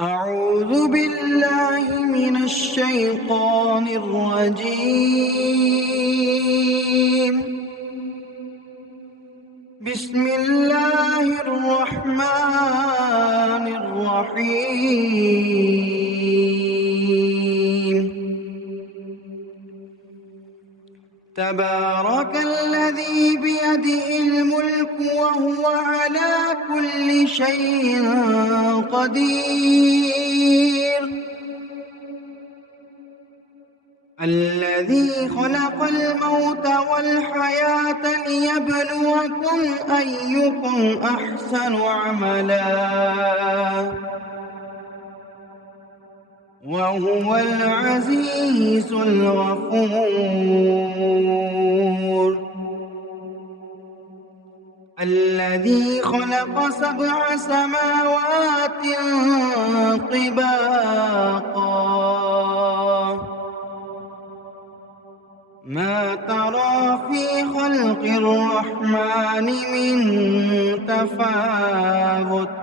أعوذ بالله من الشيطان الرجيم. بسم الله الرحمن الرحيم. تبارك الذي بيده الملك وهو على كل شيء قدير. الذي خلق الموت والحياة ليبلوكم أيكم أحسن عملا وهو العزيز الغفور. الذي خلق 7 سماوات طباقا ما ترى في خلق الرحمن من تفاوت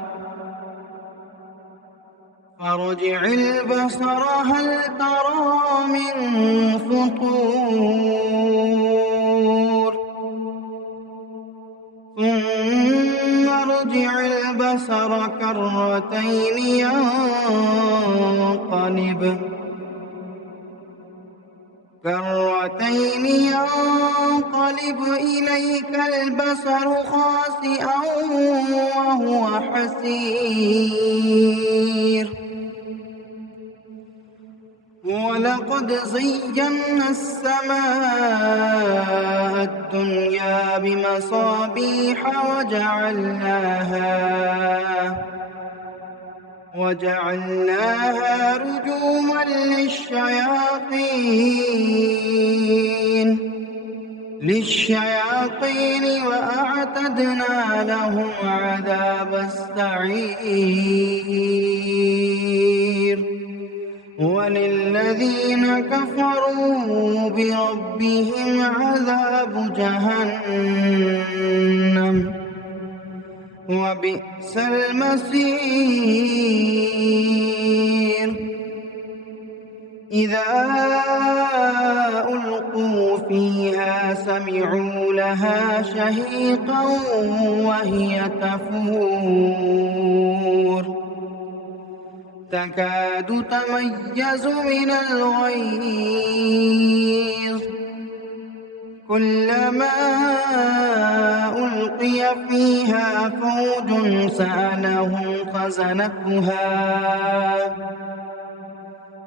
فارجع البصر هل ترى من فطور ثم ارجع البصر كرتين ينقلب إليك البصر خاسئا وهو حسير. ولقد زينا السماء الدنيا بمصابيح وجعلناها رجوما للشياطين وأعتدنا لهم عذاب السعير. وللذين كفروا بربهم عذاب جهنم وبئس المصير. إذا ألقوا فيها سمعوا لها شهيقا وهي تفور تكاد تميز من الغيظ كلما ألقي فيها فوج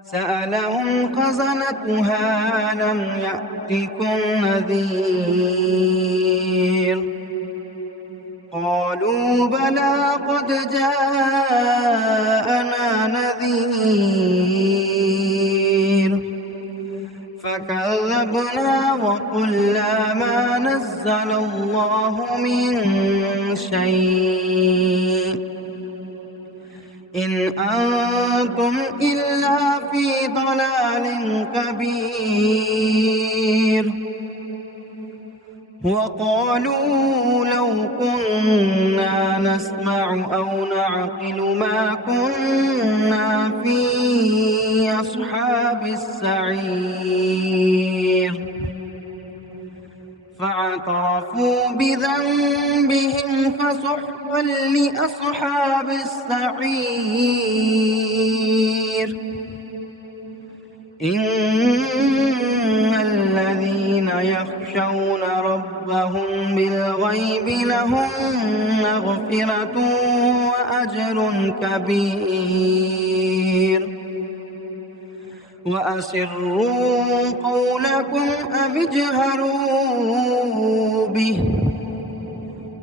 سألهم خزنتها لم يأتكم نذير قالوا بلى قد جاءنا نذير فكذبنا وقلنا ما نزل الله من شيء إن أنتم إلا في ضلال كبير. وقالوا لو كنا نسمع أو نعقل ما كنا في أصحاب السعير فاعترفوا بذنبهم فسحقا لأصحاب السعير. إن الذين يخشون ربهم بالغيب لهم مغفرة وأجر كبير. وأسروا قولكم أو اجهروا به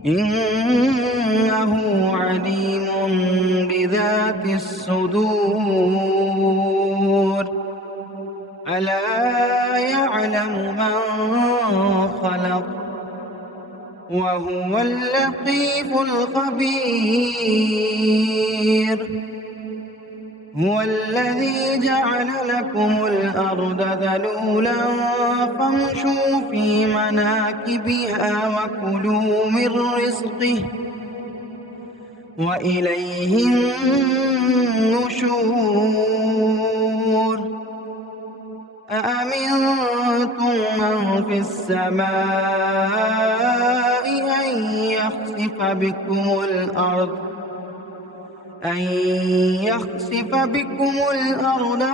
إنه عليم بذات الصدور. ألا يعلم من خلق وهو اللطيف الخبير. هو الذي جعل لكم الأرض ذلولا فامشوا في مناكبها وكلوا من رزقه وإليه النشور أأمنتم من في السماء أن يخسف بكم الأرض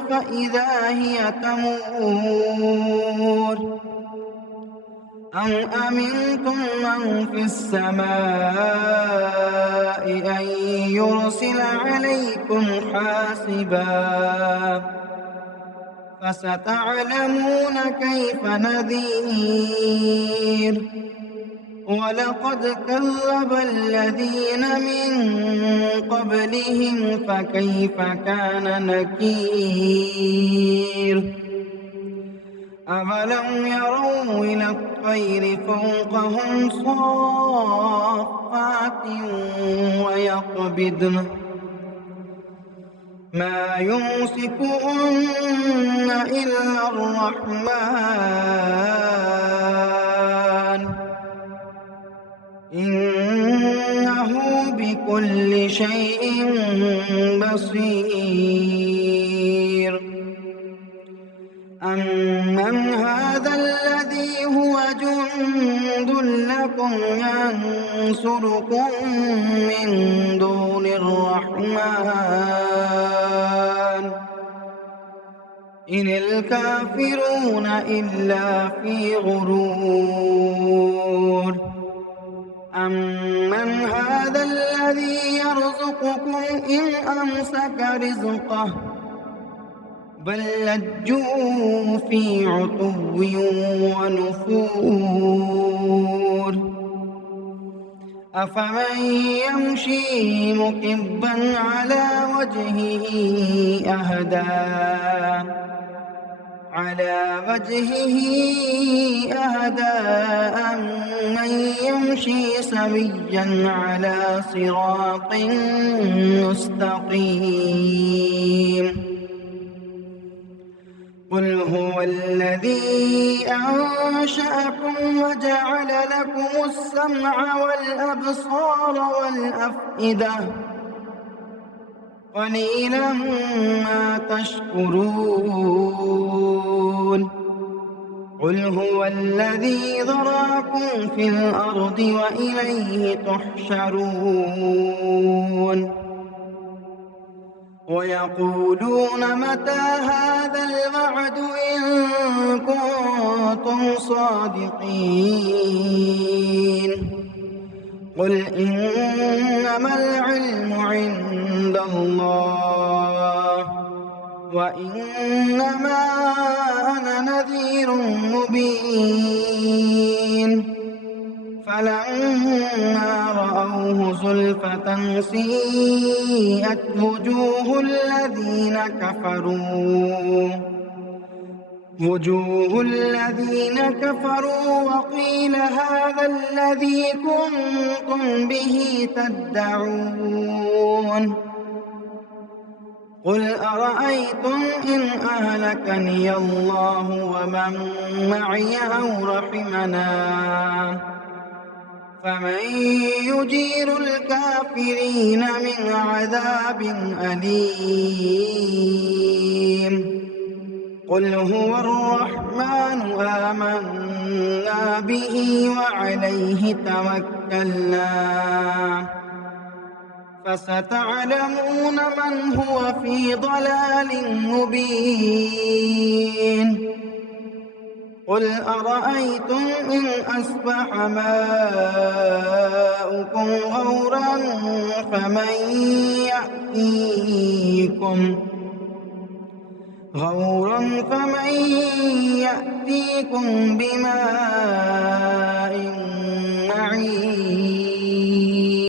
فإذا هي تمور أم أمنتم من في السماء أن يرسل عليكم حاصبا فستعلمون كيف نذير ولقد كذب الذين من قبلهم فكيف كان نكير أفلم يروا إلى الطير فوقهم صافات ويقبضن ما يمسكهن إلا الرحمن إنه بكل شيء بصير أمن هذا الذي هو جند لكم ينصركم من دون الرحمن إن الكافرون إلا في غرور أمن هذا الذي يرزقكم إن أمسك رزقه بل لجوا في عتو ونفور أفمن يمشي مكبا على وجهه أهدى أمن يمشي سويا على صراط مستقيم قل هو الذي أنشأكم وجعل لكم السمع والأبصار والأفئدة قليلا ما تشكرون قل هو الذي ذراكم في الأرض وإليه تحشرون ويقولون متى هذا الوعد إن كنتم صادقين قل إنما العلم عند الله وإنما أنا نذير مبين فلما رأوه زلفة سيئت وجوه الذين كفروا وقيل هذا الذي كنتم به تدعون قل أرأيتم إن أهلكني الله ومن معي أو رحمنا فمن يجير الكافرين من عذاب أليم قل هو الرحمن آمنا به وعليه توكلنا فستعلمون من هو في ضلال مبين قل أرأيتم إن أصبح ماؤكم غورا فمن يأتيكم بماء